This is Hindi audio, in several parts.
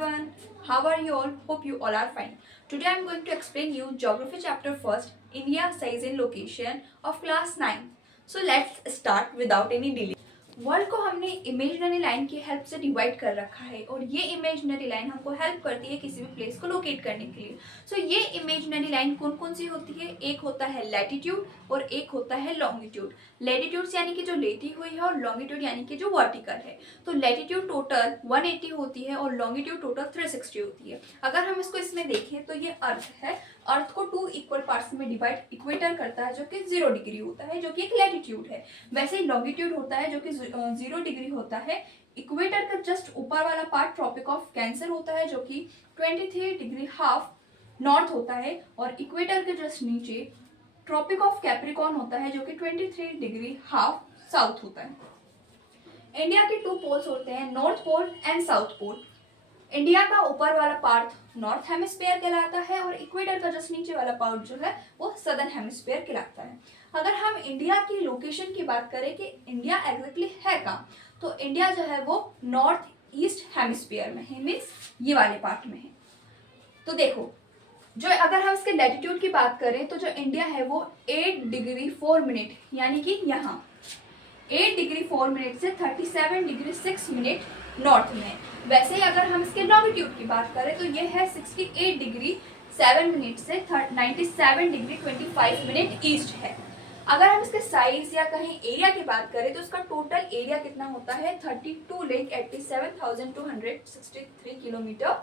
everyone. How are you all? Hope you all are fine. Today I am going to explain you Geography chapter first, India size and location of class 9. So let's start without any delay. World को हमने इमेजनरी लाइन की हेल्प से डिवाइड कर रखा है और ये इमेजनरी लाइन हमको हेल्प करती है किसी भी प्लेस को लोकेट करने के लिए। सो ये इमेजनरी लाइन कौन कौन सी होती है? एक होता है लैटिट्यूड और एक होता है लॉन्गिट्यूड। लैटिट्यूड यानी कि जो लेटी हुई है और लॉन्गिट्यूड यानी कि जो वर्टिकल है। तो लैटिट्यूड टोटल 180 होती है और लॉन्गिट्यूड टोटल 360 होती है। अगर हम इसको इसमें देखें तो ये अर्थ है, अर्थ को 2 इक्वल पार्ट्स में डिवाइड इक्वेटर करता है जो कि 0 डिग्री होता है, जो कि एक लैटिट्यूड है। वैसे ही लॉन्गिट्यूड होता है जो कि 0 डिग्री होता है। इक्वेटर का जस्ट ऊपर वाला पार्ट ट्रॉपिक ऑफ कैंसर होता है जो कि 23 डिग्री हाफ नॉर्थ होता है और इक्वेटर के जस्ट नीचे ट्रॉपिक ऑफ कैप्रिकॉर्न होता है जो कि 23 डिग्री हाफ साउथ होता है। इंडिया के 2 पोल्स होते हैं, north pole and south pole. India का ऊपर वाला पार्ट नॉर्थ हेमिस्फीयर कहलाता है और इक्वेटर का जस्ट नीचे वाला पार्ट जो है वो सदर्न हेमिस्फीयर कहलाता है। अगर हम इंडिया की लोकेशन की बात करें कि इंडिया एग्जैक्टली है कहाँ, तो इंडिया जो है वो नॉर्थ ईस्ट हेमिस्फीयर में है, मीन्स ये वाले पार्ट में है। तो देखो, जो अगर हम इसके लैटिट्यूड की बात करें तो जो इंडिया है वो 8 डिग्री 4 मिनट यानी कि यहाँ 8 डिग्री 4 मिनट से 37 डिग्री 6 मिनट नॉर्थ में। वैसे ही अगर हम इसके लॉन्गिट्यूड की बात करें तो ये है 68 डिग्री 7 मिनट से 97 डिग्री 25 मिनट ईस्ट है। अगर हम इसके साइज या कहीं एरिया की बात करें तो इसका टोटल एरिया कितना होता है 32,87,263 किलोमीटर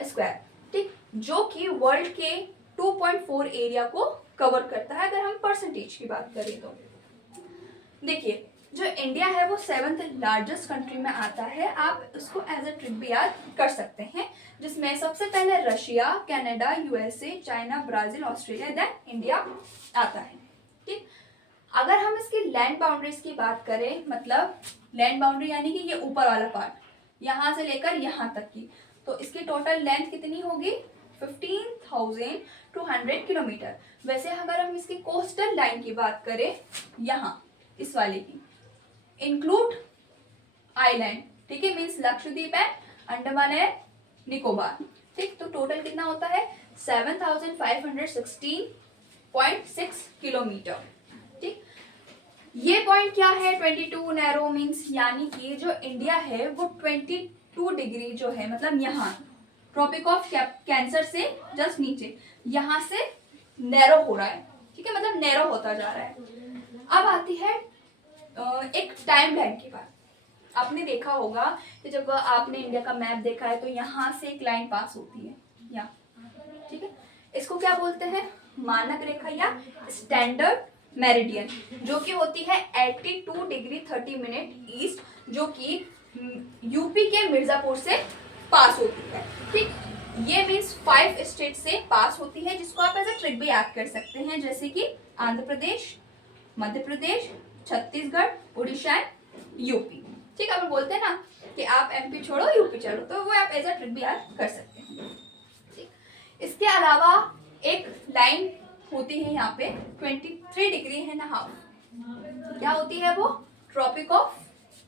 स्क्वायर, ठीक, जो कि वर्ल्ड के 2.4 एरिया को कवर करता है। अगर हम परसेंटेज की बात करें तो देखिए, जो इंडिया है वो 7th लार्जेस्ट कंट्री में आता है। आप उसको एज ए ट्रिक भी याद कर सकते हैं, जिसमें सबसे पहले Russia, Canada, USA, China, Brazil, Australia, then India आता है, ठीक। अगर हम इसकी लैंड बाउंड्रीज की बात करें, मतलब लैंड बाउंड्री यानी कि ये ऊपर वाला पार्ट यहाँ से लेकर यहाँ तक की, तो इसकी टोटल लेंथ कितनी होगी 15,200 किलोमीटर। वैसे अगर हम इसकी कोस्टल लाइन की बात करें, यहाँ इस वाले की इंक्लूड आइलैंड, ठीक है, means Lakshadweep and Andaman and Nicobar, ठीक। तो टोटल कितना होता है 7,516.6 किलोमीटर, ठीक। ये पॉइंट क्या है 22 नैरो मीन्स यानी कि जो इंडिया है वो 22 डिग्री जो है, मतलब यहाँ ट्रॉपिक ऑफ कैंसर से जस्ट नीचे यहाँ से नैरो हो रहा है, ठीक है, मतलब नैरो होता जा रहा है। अब आती है एक टाइम लाइन की बात। आपने देखा होगा कि जब आपने इंडिया का मैप देखा है तो यहाँ से एक लाइन पास होती है यहाँ, ठीक है, इसको क्या बोलते हैं मानक रेखा या स्टैंडर्ड मेरिडियन, जो कि होती है 82 डिग्री 30 मिनट ईस्ट, जो कि यूपी के मिर्जापुर से पास होती है, ठीक। ये मीन्स 5 स्टेट से पास होती है, जिसको आप ऐसा ट्रिक भी याद कर सकते हैं, जैसे कि आंध्र प्रदेश, मध्य प्रदेश, छत्तीसगढ़, उड़ीसा, यूपी, ठीक। अब बोलते हैं ना कि आप एमपी छोड़ो यूपी चलो, तो वो आप एज अ ट्रिक भी याद कर सकते हैं, ठीक। इसके अलावा एक लाइन होती है यहाँ पे 23 डिग्री है ना हाफ, क्या होती है वो ट्रॉपिक ऑफ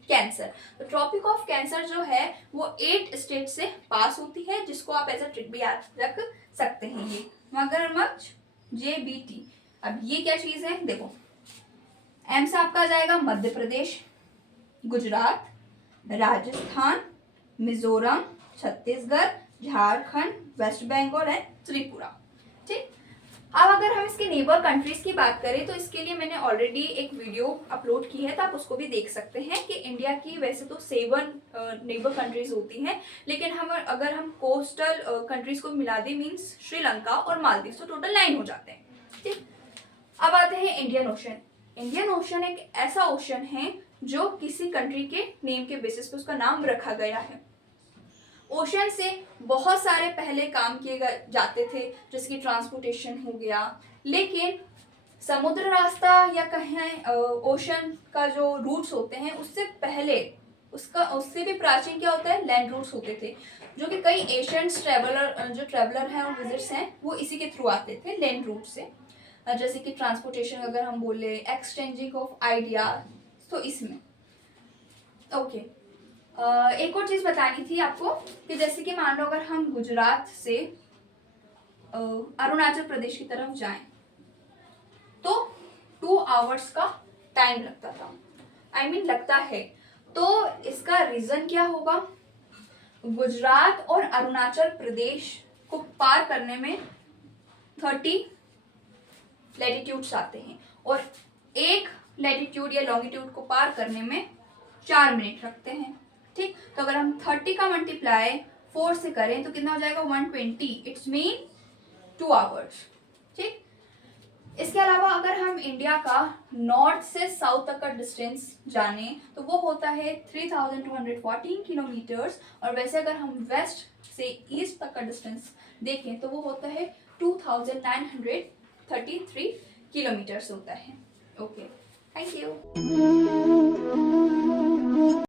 कैंसर। तो ट्रॉपिक ऑफ कैंसर जो है वो 8 स्टेट से पास होती है, जिसको आप एज अ ट्रिक भी याद रख सकते हैं। ये मगरमच्छ JBT। अब ये क्या चीज है देखो, एम से आपका जाएगा मध्य प्रदेश, गुजरात, राजस्थान, मिजोरम, छत्तीसगढ़, झारखंड, वेस्ट बंगाल एंड त्रिपुरा, ठीक। अब अगर हम इसके नेबर कंट्रीज की बात करें तो इसके लिए मैंने ऑलरेडी एक वीडियो अपलोड की है, तो आप उसको भी देख सकते हैं कि इंडिया की वैसे तो 7 नेबर कंट्रीज होती हैं, लेकिन हम अगर हम कोस्टल कंट्रीज को मिला दें मीन्स श्रीलंका और मालदीव, तो टोटल 9 हो जाते हैं, ठीक। अब आते हैं इंडियन ओशन। इंडियन ओशन एक ऐसा ओशन है जो किसी कंट्री के नेम के बेसिस पे उसका नाम रखा गया है। ओशन से बहुत सारे पहले काम किए जाते थे, जिसकी ट्रांसपोर्टेशन हो गया, लेकिन समुद्र रास्ता या कहें ओशन का जो रूट्स होते हैं उससे पहले उससे भी प्राचीन क्या होता है लैंड रूट्स होते थे, जो कि कई एशियंस ट्रेवलर हैं और विजिट्स हैं वो इसी के थ्रू आते थे लैंड रूट से। जैसे कि ट्रांसपोर्टेशन अगर हम बोले, एक्सचेंजिंग ऑफ आइडिया, तो इसमें ओके। एक और चीज बतानी थी आपको कि जैसे कि मान लो अगर हम गुजरात से अरुणाचल प्रदेश की तरफ जाएं तो 2 आवर्स का टाइम लगता था, आई मीन लगता है। तो इसका रीजन क्या होगा? गुजरात और अरुणाचल प्रदेश को पार करने में 30 लैटिट्यूड्स आते हैं और एक लैटिट्यूड या लॉन्गिट्यूड को पार करने में 4 मिनट लगते हैं। ठीक, तो अगर हम 30 का मल्टीप्लाई 4 से करें तो कितना हो जाएगा? 120। It's mean 2 hours. ठीक, इसके अलावा अगर हम इंडिया का नॉर्थ से साउथ तक का डिस्टेंस जाने तो वो होता है 3214 किलोमीटर्स, और वैसे अगर हम वेस्ट से ईस्ट तक का डिस्टेंस देखें तो वो होता है 2933 किलोमीटर्स होता है। Okay, thank you.